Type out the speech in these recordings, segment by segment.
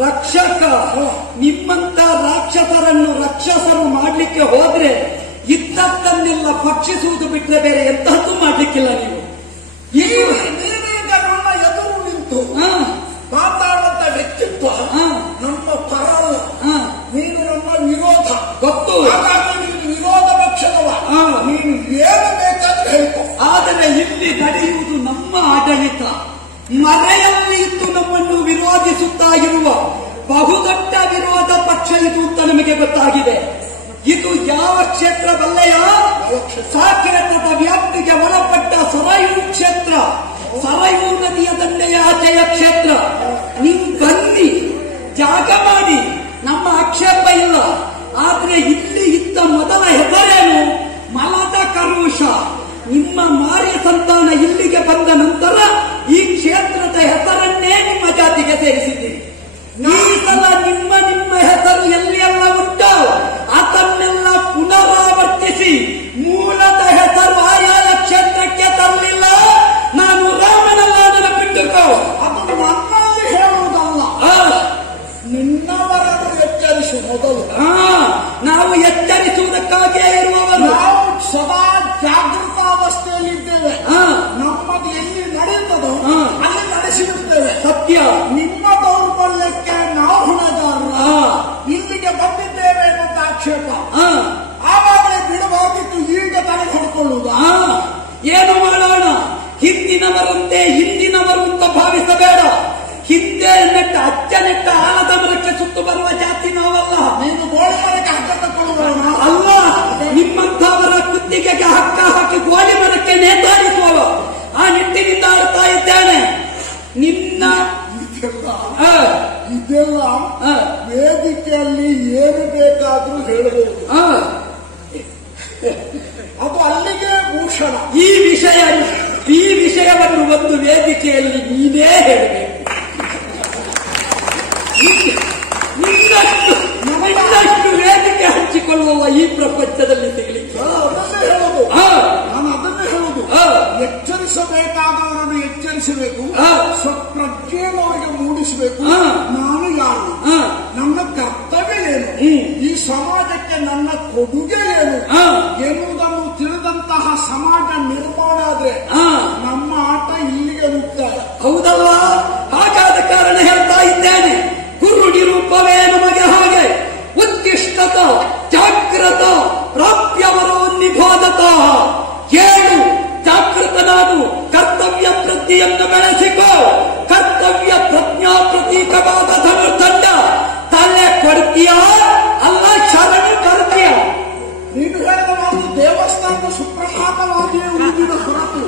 ರಕ್ಷಕ ನಿಮ್ಮಂತ ರಾಕ್ಷಸರನ್ನು ರಕ್ಷಸರು ಮಾಡ್ಲಿಕ್ಕೆ ಹೋದ್ರೆ ಇದ್ದದ್ದನ್ನೆಲ್ಲ ಭಕ್ಷಿಸುವುದು ಬಿಟ್ಟರೆ ಬೇರೆ ಎಂತಹದ್ದು ಮಾಡ್ಲಿಕ್ಕಿಲ್ಲ. ನೀವು ನೀವೀಗ ನಮ್ಮ ಎದುರು ನಿಂತು ಮಾತಾಡುವಂತ ವ್ಯಕ್ತಿತ್ವ ನಮ್ಮ ಪರವಲ್ಲ, ನೀನು ನಮ್ಮ ವಿರೋಧ ಗೊತ್ತು. ಹಾಗಾಗಿ ನೀನು ವಿರೋಧ ಪಕ್ಷದವ, ನೀನು ಏನು ಬೇಕಾದ್ರೆ ಹೇಳ್ಕೊ. ಆದರೆ ಇಲ್ಲಿ ನಡೆಯುವುದು ನಮ್ಮ ಆಡಳಿತ. ಮರೆಯಲ್ಲಿ ಇದ್ದು ನಮ್ಮನ್ನು ವಿರೋಧಿಸುತ್ತಾ ಇರುವ ಬಹುದೊಡ್ಡ ವಿರೋಧ ಪಕ್ಷ ಇದು ಅಂತ ನಮಗೆ ಗೊತ್ತಾಗಿದೆ. ಇದು ಯಾವ ಕ್ಷೇತ್ರದಲ್ಲೆಯ ಸಾಕೇತದ ವ್ಯಾಪ್ತಿಗೆ ಒಳಪಟ್ಟ ಸರಯೂ ಕ್ಷೇತ್ರ, ಸರಯೂ ನದಿಯ ದಂಡೆಯ ಆಚೆಯ ಕ್ಷೇತ್ರ. ನೀವು ಬನ್ನಿ, ಜಾಗ ಮಾಡಿ, ನಮ್ಮ ಆಕ್ಷೇಪ ಇಲ್ಲ. ಆದ್ರೆ ಇಲ್ಲಿ ಇದ್ದ ಮೊದಲ ಹೆಸರೇನು? ಮಲದ ಕರುಷ. ನಿಮ್ಮ ಮಾರಿಯ ಸಂತಾನ ಇಲ್ಲಿಗೆ ಬಂದ ನಂತರ ಈ ಕ್ಷೇತ್ರದ ಹೆಸರನ್ನೇ ನಿಮ್ಮ ಜಾತಿಗೆ ಸೇರಿಸಿದ್ದೀರಿ. ಈ ಸಲ ನಿಮ್ಮ ನಿಮ್ಮ ಹೆಸರು ಎಲ್ಲಿಯೆಲ್ಲ ಉಂಟು ಅದನ್ನೆಲ್ಲ ಪುನರಾವರ್ತಿಸಿ ಮೂಲದ ಹೆಸರು ಆಯಾಯ ಕ್ಷೇತ್ರಕ್ಕೆ ತರಲಿಲ್ಲ. ನಾನು ರಾಮನಲ್ಲ, ಅದನ್ನು ಬಿಟ್ಟುಕೋ. ಅದು ನನ್ನಲ್ಲಿ ಹೇಳುವುದಲ್ಲ, ನಿನ್ನವರನ್ನು ಎಚ್ಚರಿಸು ಮೊದಲು. ನಾವು ಎಚ್ಚರಿಸುವುದಕ್ಕಾಗಿಯೇ ಇರುವವರು. ನಾವು ಸದಾ ಜಾಗೃತಾವಸ್ಥೆಯಲ್ಲಿದ್ದೇವೆ. ನಮ್ಮದು ಎಲ್ಲಿ ನಡೆಯುತ್ತದೋ ಅಲ್ಲಿ ನಡೆಸಿರುತ್ತೇವೆ. ಸತ್ಯ. ನಿಮ್ಮ ದೌರ್ಬಲ್ಯಕ್ಕೆ ನಾವು ಹೊಣೆಗಾರರ. ಇಲ್ಲಿಗೆ ಬಂದಿದ್ದೇವೆ ಎನ್ನುವಂತ ಆಕ್ಷೇಪ ಆವಾಗಲೇ ಬಿಡಬಹುದಿತ್ತು, ಈಗ ತಲೆ ಹೊಡ್ಕೊಳ್ಳುವುದು. ಏನು ಮಾಡೋಣ? ಹಿಂದಿನವರಂತೆ ಹಿಂದಿನವರು ಅಂತ ಭಾವಿಸಬೇಡ. ಹಿಂದೆ ನೆಟ್ಟ ಅಜ್ಜ ನೆಟ್ಟ ಆಲದ ಮರಕ್ಕೆ ಸುತ್ತು ಬರುವ ಜಾತಿ ನಾವಲ್ಲ. ನೀನು ಗೋಳಿ ಮರಕ್ಕೆ ಹಗ್ಗ ತಕ್ಕೊಳ್ಳುವವನ ಅಲ್ಲ. ನಿಮ್ಮಂಥವರ ಕುತ್ತಿಗೆಗೆ ಹಗ್ಗ ಹಾಕಿ ಗೋಳಿ ಮರಕ್ಕೆ ನೇತಾಡಿಸುವವ. ಆ ನಿಟ್ಟಿನಿಂದ ಆಡ್ತಾ ಇದ್ದೇನೆ. ನಿನ್ನ ಇದೆಲ್ಲ ವೇದಿಕೆಯಲ್ಲಿ ಏನು ಬೇಕಾದ್ರೂ ಹೇಳಬಹುದು, ಅದು ಅಲ್ಲಿಗೆ ಭೂಷಣ. ಈ ವಿಷಯವನ್ನು ಒಂದು ವೇದಿಕೆಯಲ್ಲಿ ನೀನೇ ಹೇಳಬೇಕು. ನಮ್ಮಷ್ಟು ವೇದಿಕೆ ಹಂಚಿಕೊಳ್ಳುವ ಈ ಪ್ರಪಂಚದಲ್ಲಿ ಸಿಗಲಿಕ್ಕೆ ಅದನ್ನೇ ಹೇಳುದು. ನಾನು ಅದನ್ನೇ ಹೇಳುದು. ಎಚ್ಚರಿಸಬೇಕಾದವರನ್ನು ಎಚ್ಚರಿಸಬೇಕು, ಸ್ವಪ್ರಜ್ಞೆಯನ್ನು ಅವರಿಗೆ ಮೂಡಿಸಬೇಕು. ನಾನು ಯಾರು, ನನ್ನ ಕರ್ತವ್ಯ ಏನು, ಈ ಸಮಾಜಕ್ಕೆ ನನ್ನ ಕೊಡುಗೆ ಏನು ಎನ್ನುವುದನ್ನು ತಿಳಿದಂತಹ ಸಮಾಜ ನಿರ್ಮಾಣ ಆದ್ರೆ ನಮ್ಮ ಆಟ ಇಲ್ಲಿಗೆ ಮುಕ್ತಾಯ. ಹೌದಲ್ವಾ? ಹಾಗಾದ ಕಾರಣ ಹೇಳ್ತಾ ಇದ್ದೇನೆ, ಕುರುಡಿ ರೂಪವೇ ನಮಗೆ ಹಾಗೆ. ಉತ್ಕೃಷ್ಟತ ಜಾಗೃತ ಪ್ರಾಪ್ಯವರೋ ನಿಬೋಧತ. ಏಳು ಜಾಗೃತನಾದು ಕರ್ತವ್ಯ ಪ್ರಜ್ಞೆಯನ್ನು ಬೆಳೆಸಿಕೋ. ಕರ್ತವ್ಯ ಪ್ರಜ್ಞಾ ಪ್ರತೀಕವಾದ ಧನುರ್ದಂಡ ತಲೆ ಕೊಡ್ತೀಯ ಅಲ್ಲ, ಶರಣ ಬರ್ತೀಯ. ನೀನು ಹೇಳಿದ ಮಾತು ದೇವಸ್ಥಾನದ ಸುಪ್ರಭಾತವಾಗಿಯೇ ಉಳಿದಿನ ಹೊರತು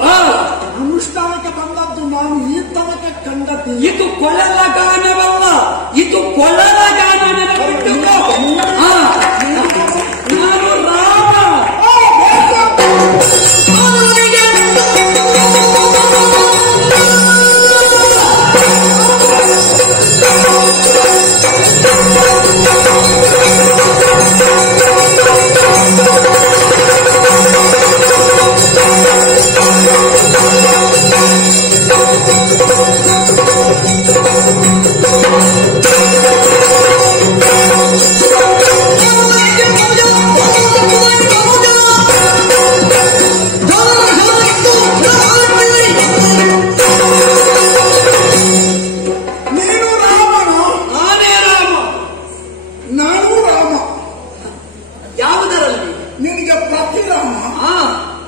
ಅನುಷ್ಠಾನಕ್ಕೆ ಬಂದದ್ದು ನಾನು ಈ ತನಕ ಕಂಡದ್ದು. ಇದು ಕೊಳಲ ಗಾನವಲ್ಲ, ಇದು ಕೊಳಲ ಗಾನ. ನೆನಪಿಟ್ಟುಕೋ. ನಾನು ರಾಮ.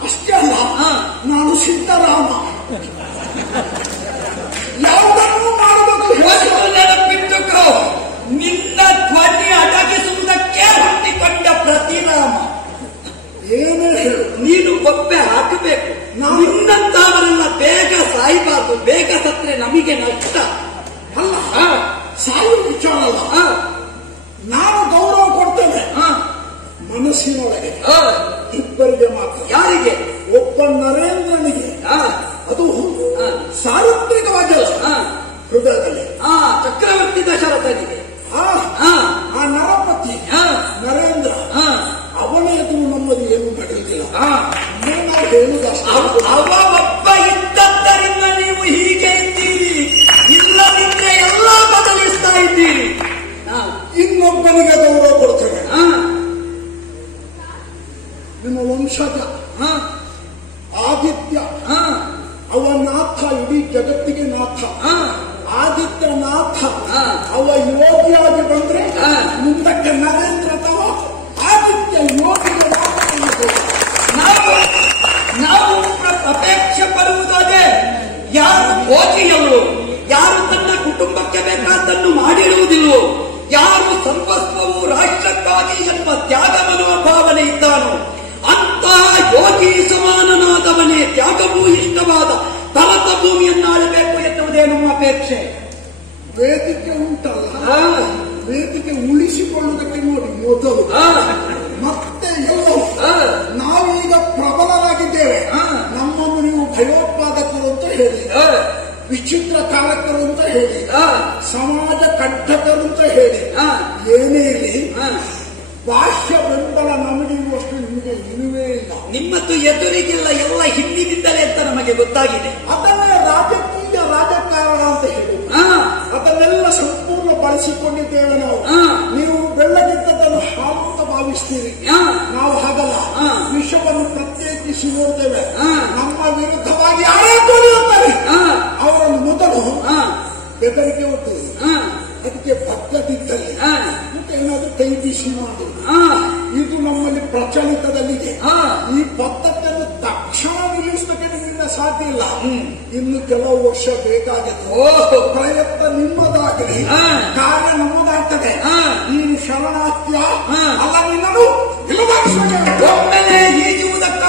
ಅಷ್ಟೇ ಅಲ್ಲ, ನಾನು ಸಿದ್ದರಾಮ. ಯಾವುದನ್ನು ಮಾಡಬೇಕು ನೆನಪಿಟ್ಟುಕೋ, ನಿನ್ನ ಧ್ವನಿ ಅಡಗಿಸುವುದಕ್ಕೆ ಹುಟ್ಟಿಕೊಂಡ ಪ್ರತಿನಾಮ. ಏನೇ ಹೇಳು, ನೀನು ಬೊಬ್ಬೆ ಹಾಕಬೇಕು. ನಿನ್ನಂತವರೆಲ್ಲ ಬೇಗ ಸಾಯಬಾರದು. ಬೇಗ ಸತ್ರೆ ನಮಗೆ ನಷ್ಟ ಅಲ್ಲ. ಸಾಯುವ ವಿಚಾರ ಅಲ್ಲ, ನಾನು ಗೌರವ ಕೊಡ್ತೇನೆ ಮನಸ್ಸಿನೊಳಗೆ ಇಬ್ಬರಿಗೆ ಮಾತ್ರ. ಯಾರಿಗೆ? ಒಬ್ಬ ನರೇಂದ್ರನಿಗೆ, ಅದು ಸಾರ್ವತ್ರಿಕವಾಗಿಲ್ಲ, ಹೃದಯದಲ್ಲಿ. ಚಕ್ರವರ್ತಿ ದಶರಥನಿಗೆ, ಆ ನರಪತಿ ನರೇಂದ್ರ, ಅವನ ಎದುರು ನಮ್ಮದು ಏನು ನಡೆಯುವುದಿಲ್ಲ. ನಾವು ಹೇಳುವುದಷ್ಟು ಅವ ಒಬ್ಬ ಇದ್ದದ್ದರಿಂದ ನೀವು ಹೀಗೆ ಇದ್ದೀರಿ, ಇಲ್ಲದಿದ್ದರೆ ಎಲ್ಲ ಬದಲಿಸ್ತಾ ಇದ್ದೀರಿ. ಇನ್ನೊಬ್ಬನಿಗೆ ಗೌರವ ಕೊಡ್ತೇವೆ. ನಿಮ್ಮ ವಂಶಜ ಆದಿತ್ಯ, ಅವ ನಾಥ, ಇಡೀ ಜಗತ್ತಿಗೆ ನಾಥ. ಆದಿತ್ಯ ನಾಥ, ಅವ ಯೋಗಿಯಾಗಿ ಬಂದ್ರೆ ಮುಂದಕ್ಕೆ ನರೇಂದ್ರ ತವ ಆದಿತ್ಯ ಯೋಗಿಗೆ ನಾವು ಅಪೇಕ್ಷೆ ಪಡುವುದಾದ್ರೆ ಯಾರು ಭೋಜಿಯಲ್ಲೋ, ಯಾರು ತನ್ನ ಕುಟುಂಬಕ್ಕೆ ಬೇಕಾದ್ದನ್ನು ಮಾಡಿರುವುದಿಲ್ಲೋ, ಯಾರು ಸರ್ವಸ್ವವು ರಾಷ್ಟ್ರಕ್ಕಾಗಿ ಎಂಬ ತ್ಯಾಗ ಮನೋಭಾವನೆ ಇದ್ದಾನೋ ಅಂತಹ ಯೋಗಿ ಸಮಾನನಾದವನೇ ತ್ಯಾಗವೂ ಇಷ್ಟವಾದ ತಲತ ಭೂಮಿಯನ್ನಾಳಬೇಕು ಎನ್ನುವುದೇ ನಮ್ಮ ಅಪೇಕ್ಷೆ. ವೇದಿಕೆ ಉಂಟಲ್ಲ, ವೇದಿಕೆ ಉಳಿಸಿಕೊಳ್ಳುವುದಕ್ಕೆ ನೋಡಿ ಮೊದಲು, ಮತ್ತೆ ಎಲ್ಲವೂ ನಾವೀಗ ಪ್ರಬಲರಾಗಿದ್ದೇವೆ. ನಮ್ಮನ್ನು ನೀವು ಭಯೋತ್ಪಾದಕರು ಅಂತ ಹೇಳಿ, ವಿಚಿತ್ರ ಕಾರಕರು ಅಂತ ಹೇಳಿ, ಸಮಾಜ ಕಂಠಕರು ಅಂತ ಹೇಳಿ, ಏನೇ ಇಲ್ಲಿ ಬಾಹ್ಯ ಬೆಂಬಲ ನಮಗೆ ಇರುವಷ್ಟು ನಿಮಗೆ ಇರುವೇ ಇಲ್ಲ. ನಿಮ್ಮತ್ತು ಎದುರಿಗಿಲ್ಲ, ಎಲ್ಲ ಹಿಂದಿನಿಂದಲೇ ಅಂತ ನಮಗೆ ಗೊತ್ತಾಗಿದೆ. ಅದನ್ನೇ ರಾಜಕೀಯ ರಾಜಕಾರಣ ಅಂತ ಹೇಳಿ ಅದನ್ನೆಲ್ಲ ಸಂಪೂರ್ಣ ಬಳಸಿಕೊಂಡಿದ್ದೇವೆ ನಾವು. ನೀವು ಬೆಳ್ಳಗಿದ್ದದನ್ನು ಹಾಲು ಅಂತ ಭಾವಿಸ್ತೀರಿ, ನಾವು ಹಾಗಲ್ಲ. ವಿಷವನ್ನು ಪ್ರತ್ಯೇಕಿಸಿ ನೋಡ್ತೇವೆ. ನಮ್ಮ ವಿರುದ್ಧವಾಗಿ ಯಾರೇ ತೋರಿಯುತ್ತಾರೆ ಅವರನ್ನು ಮೊದಲು ಬೆದರಿಕೆ ಒಟ್ಟು, ಅದಕ್ಕೆ ಬಗ್ಗದಿದ್ದಲ್ಲಿ ಮತ್ತೆ ಏನಾದ್ರೂ ಕೈ ಬಿಸಿ ಮಾಡುವುದು, ಇದು ನಮ್ಮಲ್ಲಿ ಪ್ರಚಲಿತದಲ್ಲಿದೆ. ಈ ಬದ್ಧತೆಯನ್ನು ತಕ್ಷಣ ನಿಲ್ಲಿಸಲಿಕ್ಕೆ ನಿಮ್ಮಿಂದ ಸಾಧ್ಯ ಇಲ್ಲ. ಇನ್ನು ಕೆಲವು ವರ್ಷ ಬೇಕಾಗಿದೆ. ಪ್ರಯತ್ನ ನಿಮ್ಮದಾಗಲಿ, ಕಾರ್ಯ ನಮ್ಮದಾಗ್ತದೆ. ನೀನು ಶರಣಾರ್ಥ್ಯ ಅಲ್ಲ, ನಿನ್ನನ್ನು ಇಲ್ಲದಾಗಿಸಬೇಕು. ಒಮ್ಮೆಲೆ ಈಜುವುದಕ್ಕೆ